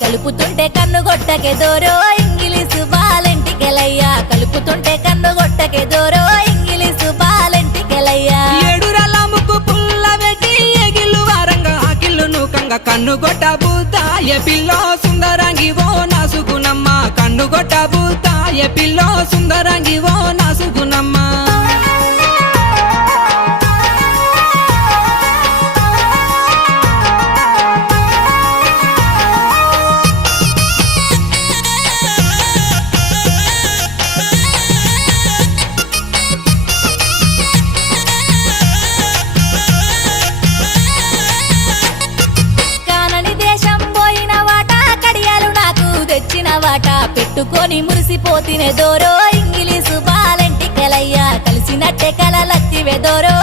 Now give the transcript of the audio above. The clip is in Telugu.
కలుపుతుంటే కన్ను గొట్టకే దోరో ఇంగిలీసు బాలెంటికెలయ్యా కలుపుతుంటే కన్ను గొట్టకే దోరో ఇంగిలీసు బాలెంటికెలయ్యా ఏడురల ముక్కు పుల్ల పెట్టి ఎగిల్లు వారంగా ఆకిల్లు నూకంగా కన్ను గొట్ట బూతాయ పిల్లో సుందరంగి ఓ నాసుగునమ్మ కన్ను గొట్ట బూతాయ పిల్లో సుందరంగి ఓ నాసుగునమ్మ వాట పెట్టుకొని మురిసిపోతినే దోరో ఇంగిలీసు బాలెంటికెలయ్యా కలిసినట్టే కలలత్తివే దోరో